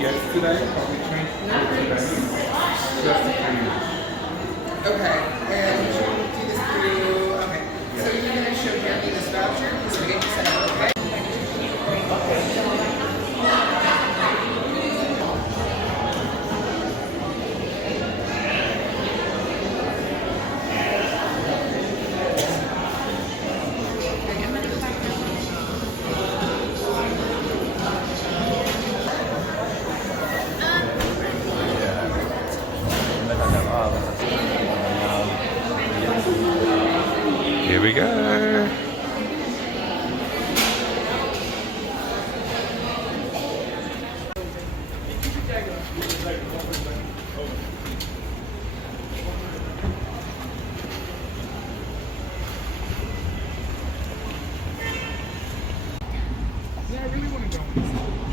Yesterday, we changed the venue just for you. Okay, and you do this through, okay. So you're going to show Jeremy this voucher, so we get you set up, okay? Here we go.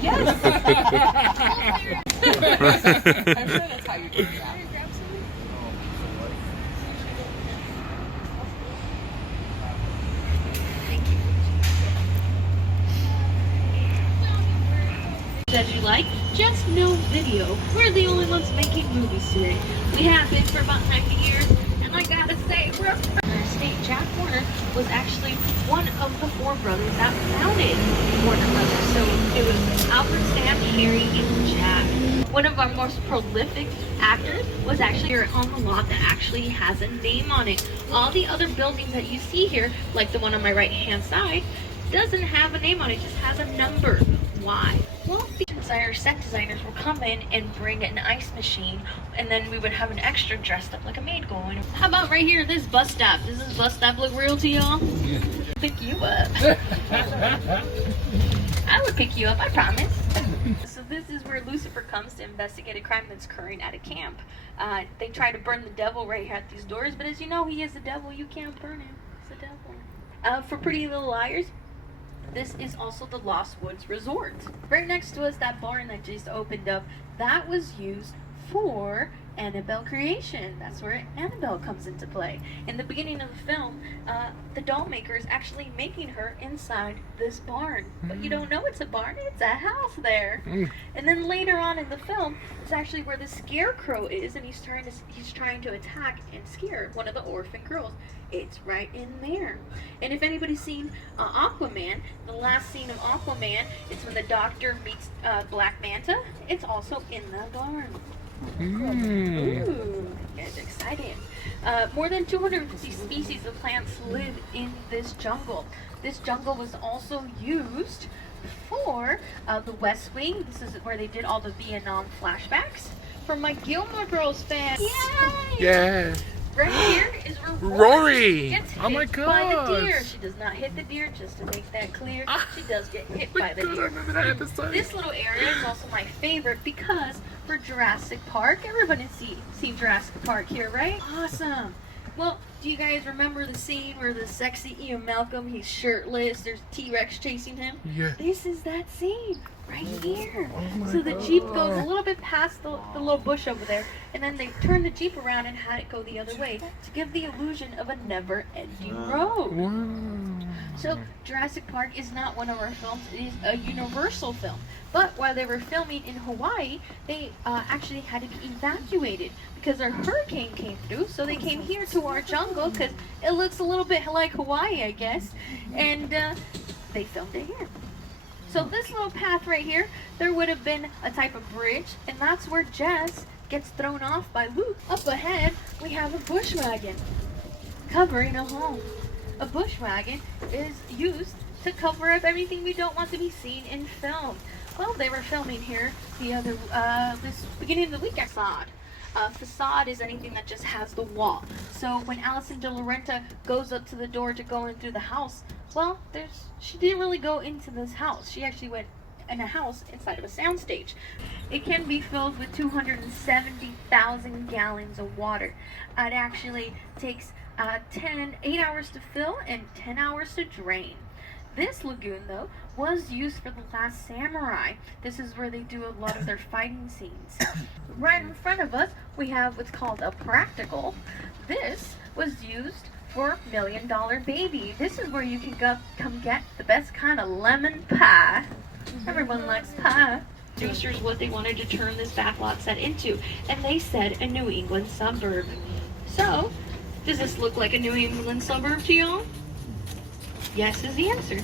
Yes! I'm sure that's how you do that. As you like, just no video. We're the only ones making movies today. We have been for about 90 years, and I gotta say, we're state. Jack Warner was actually one of the four brothers that founded Warner Brothers. So it was Albert, Sam, Harry, and Jack. One of our most prolific actors was actually here on the lot that actually has a name on it. All the other buildings that you see here, like the one on my right hand side, doesn't have a name on it, just has a number. Why? Well, because our set designers will come in and bring an ice machine, and then we would have an extra dressed up like a maid going. How about right here, this bus stop? Does this bus stop look real to y'all? Yeah. Pick you up. I would pick you up, I promise. So this is where Lucifer comes to investigate a crime that's occurring at a camp. They try to burn the devil right here at these doors, but as you know, he is the devil. You can't burn him. He's the devil. For Pretty Little Liars, this is also the Lost Woods Resort. Right next to us, that barn that just opened up, that was used for Annabelle creation. That's where Annabelle comes into play. In the beginning of the film, the doll maker is actually making her inside this barn. But you don't know it's a barn, it's a house there. And then later on in the film, it's actually where the scarecrow is, and he's trying to attack and scare one of the orphan girls. It's right in there. And if anybody's seen Aquaman, the last scene of Aquaman, it's when the doctor meets Black Manta. It's also in the barn. Ooh, it's exciting. More than 250 species of plants live in this jungle. This jungle was also used for the West Wing. This is where they did all the Vietnam flashbacks. For my Gilmore Girls fans. Yay! Yeah. Right here is where Rory gets hit oh my by the god. deer. She does not hit the deer, just to make that clear. She does get hit Oh by my the god, I deer. remember that episode. This little area is also my favorite because for Jurassic Park, everybody's seen Jurassic Park here, right? Awesome. Well, do you guys remember the scene where the sexy Ian Malcolm, he's shirtless, there's T-Rex chasing him? Yeah. This is that scene right here. Oh So the Jeep goes a little bit past the little bush over there, and then they turn the Jeep around and had it go the other way to give the illusion of a never-ending road. Wow. So Jurassic Park is not one of our films, it is a Universal film. But while they were filming in Hawaii, they actually had to be evacuated because a hurricane came through, so they came here to our jungle because it looks a little bit like Hawaii, I guess, and they filmed it here. So this little path right here, there would have been a type of bridge, and that's where Jess gets thrown off by Luke. Up ahead, we have a bush wagon covering a home. A bush wagon is used to cover up everything we don't want to be seen in film. Well, they were filming here this beginning of the week. Facade. Facade is anything that just has the wall. So when Alison De Laurenta goes up to the door to go in through the house, well, she didn't really go into this house. She actually went in a house inside of a soundstage. It can be filled with 270,000 gallons of water. It actually takes 8 hours to fill and 10 hours to drain. This lagoon, though, was used for The Last Samurai. This is where they do a lot of their fighting scenes. Right in front of us, we have what's called a practical. This was used for $1 Million Baby. This is where you can come get the best kind of lemon pie. Everyone likes pie. producers what they wanted to turn this backlot set into, and they said a New England suburb. So, does this look like a New England suburb to y'all? Yes is the answer.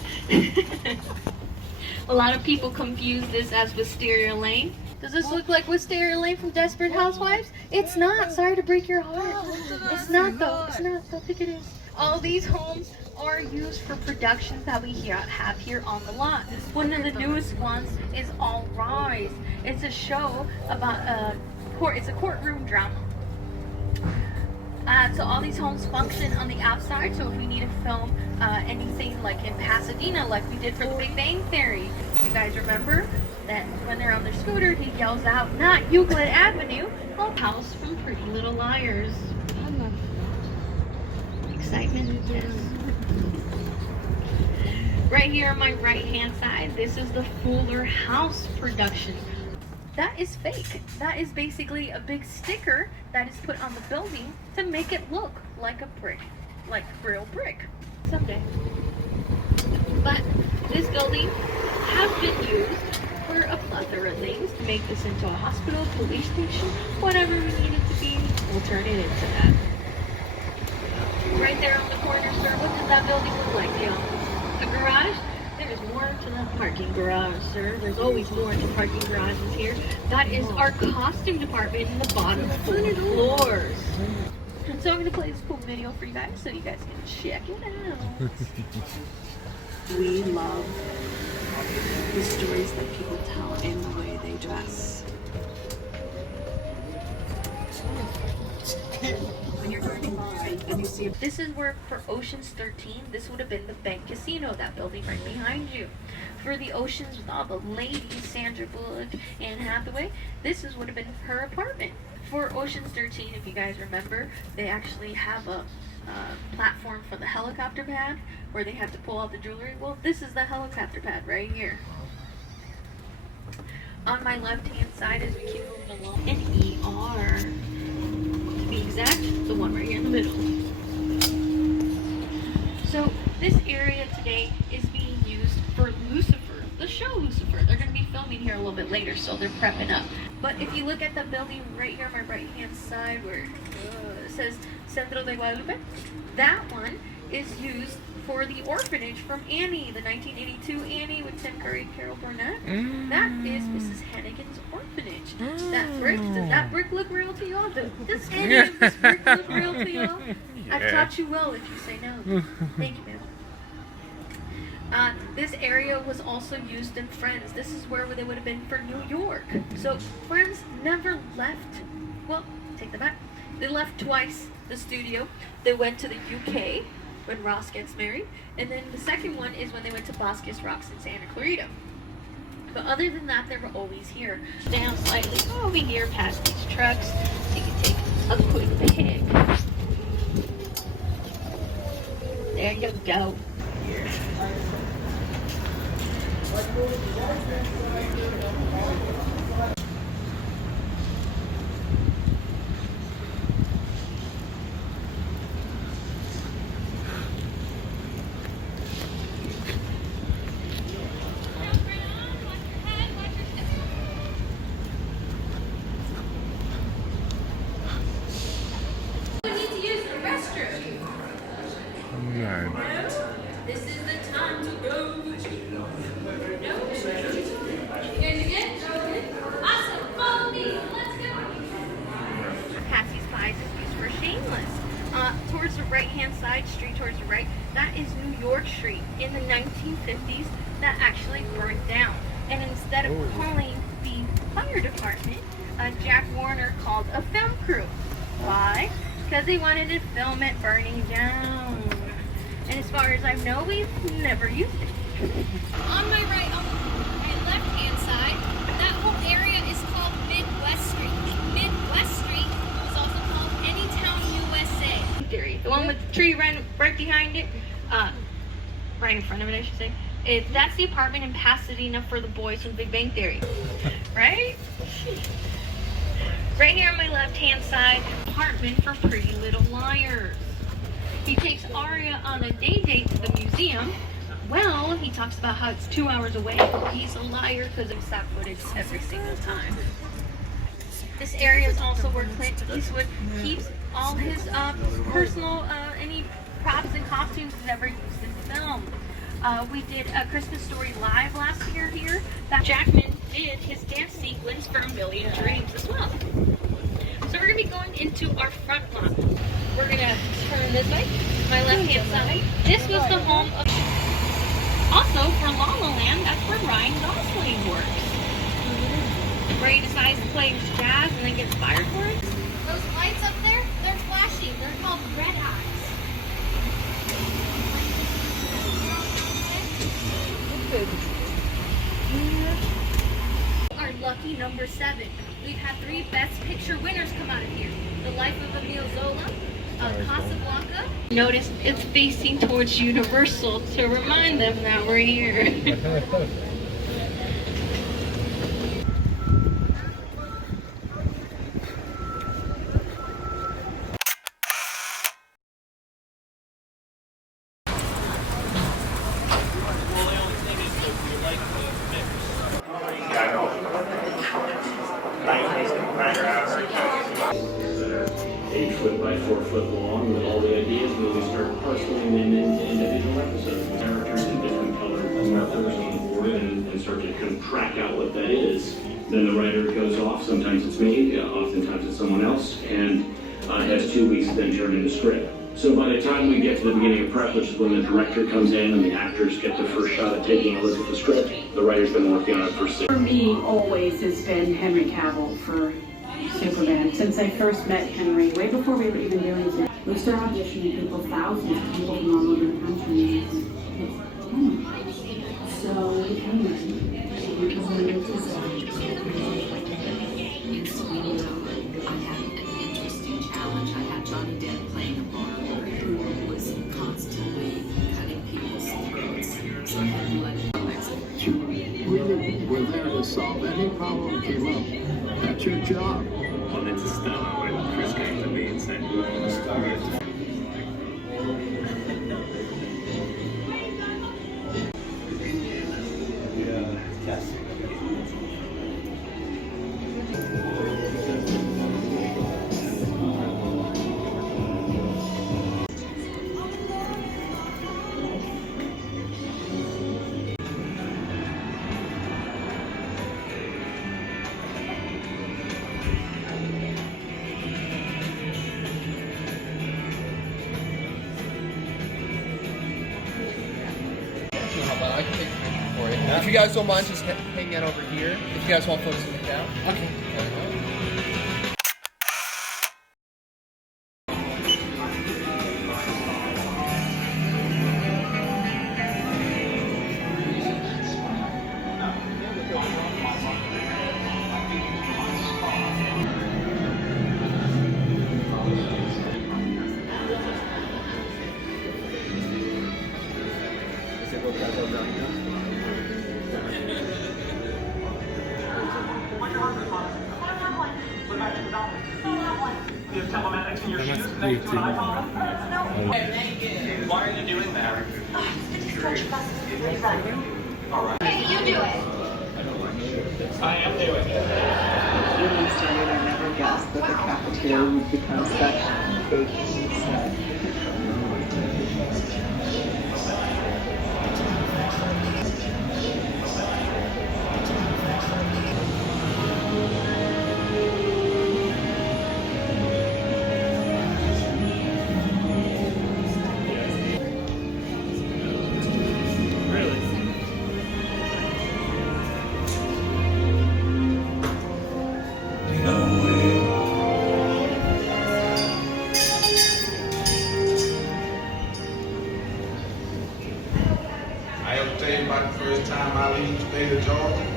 A lot of people confuse this as Wisteria Lane. Does this look like Wisteria Lane from Desperate Housewives? It's not. Sorry to break your heart. It's not though. It's not. Don't think it is. All these homes are used for productions that we have here on the lot. One of the newest ones is All Rise. It's a show about it's a courtroom drama. So all these homes function on the outside. So if we need to film anything like in Pasadena, like we did for the Big Bang Theory, if you guys remember that when they're on their scooter, he yells out, "Not Euclid Avenue!" Oh, house from Pretty Little Liars. Excitement, yes. Right here on my right-hand side, this is the Fuller House production. That is fake. That is basically a big sticker that is put on the building to make it look like a brick, like real brick. Someday. But this building has been used for a plethora of things to make this into a hospital, police station, whatever we need it to be, we'll turn it into that. Right there on the corner, sir, what does that building look like, y'all? A garage? There's more to that parking garage, sir. There's always more to parking garages here. That is our costume department in the bottom 4 floors. So I'm going to play this cool video for you guys so you guys can check it out. We love the stories that people tell and the way they dress. When you're driving by and you see This is where for Ocean's 13, this would have been the Bank Casino, that building right behind you. For the Oceans with all the ladies, Sandra Bullock, Anne Hathaway, this would have been her apartment. For Ocean's 13, if you guys remember, they actually have a platform for the helicopter pad where they have to pull out the jewelry. Well, this is the helicopter pad right here. On my left-hand side, as we keep moving along, an ER. To be exact, the one right here in the middle. So this area today is being used for Lucifer, the show Lucifer. They're going to be filming here a little bit later, so they're prepping up. But if you look at the building right here on my right-hand side where it says Centro de Guadalupe, that one is used for the orphanage from Annie, the 1982 Annie with Tim Curry and Carol Burnett. That is Mrs. Hannigan's orphanage. That brick, does that brick look real to y'all? Does any of this brick look real to y'all? Yeah. I've taught you well if you say no. Thank you, ma'am. This area was also used in Friends. This is where they would have been for New York. So Friends never left. Well, take that back. They left twice the studio. They went to the UK when Ross gets married, and then the second one is when they went to Boscus Rocks in Santa Clarita. But other than that, they were always here. Down slightly over here past these trucks, so you can take a quick pic. There you go. This is the time to go. No. You guys again? Awesome. Follow me. Let's go. Patsy's Pies is used for Shameless. Towards the right-hand side, street towards the right, that is New York Street. In the 1950s, that actually burned down. And instead of calling the fire department, Jack Warner called a film crew. Why? Because he wanted to film it burning down. And as far as I know, we've never used it. On my right, on my left-hand side, that whole area is called Midwest Street. Midwest Street is also called Anytown, USA. Theory. The one with the tree right behind it, right in front of it, I should say. That's the apartment in Pasadena for the boys from Big Bang Theory. Right? Right here on my left-hand side, apartment for Pretty Little Liars. He takes Aria on a day date to the museum, well, he talks about how it's 2 hours away. He's a liar because it's that footage every single time. This area is also where Clint Eastwood keeps all his personal, any props and costumes he's ever used in film. We did A Christmas Story Live last year here. That Jackman did his dance sequence for A Million Dreams as well. So we're going to be going into our front lot. We're going to turn this way, my left-hand side. This was the home of... Also, for La La Land, that's where Ryan Gosling works. Where he decides to play jazz and then gets fired for it. Those lights up there, they're flashing. They're called red eyes. Our lucky number 7. We've had 3 Best Picture winners come out of here. The Life of Emile Zola, Casablanca. Notice it's facing towards Universal to remind them that we're here. By 4 foot long, with all the ideas, and we start parceling them into individual episodes, characters in different colors, markers on the board, and start to kind of track out what that is. Then the writer goes off. Sometimes it's me, oftentimes it's someone else, and has 2 weeks to then turn in the script. So by the time we get to the beginning of prep, which is when the director comes in and the actors get the first shot at taking a look at the script, the writer's been working on it for 6. For me, always has been Henry Cavill for Superman. Since I first met Henry, way before we were even doing it, we started auditioning people, thousands of people from all over the country. So we came in. I had an interesting challenge. I had Johnny Depp playing a barber who was constantly cutting people's throats. So I had to let it go. We're there to solve any problem that came up. That's your job. Well, it's a stunt when Chris came to me and said, I can take a picture for you. If you guys don't mind just hanging out over here, if you guys want folks to look down. Okay. why are you doing that? Okay, you do it. I am doing it. When I started, I never guessed that the cafeteria would become such a big set. I ever tell you about the first time I leave the state of Georgia?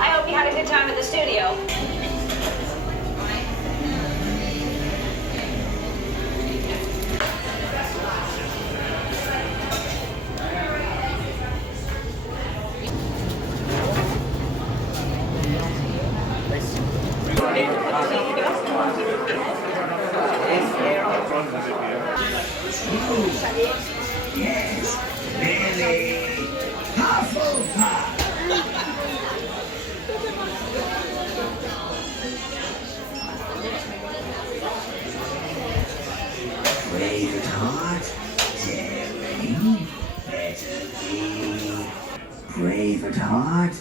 I hope you had a good time at the studio. Yes, really. Hufflepuff. Brave at heart, daring, better be. Brave at heart,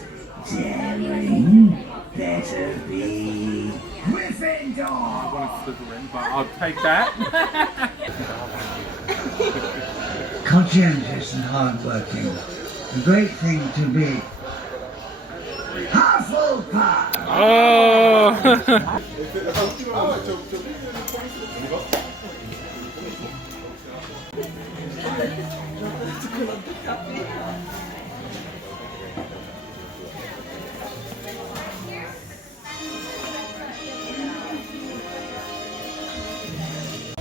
daring, better be. Gryffindor! I want to Slytherin, but I'll take that. Conscientious and hardworking. A great thing to be. Hufflepuff! Oh!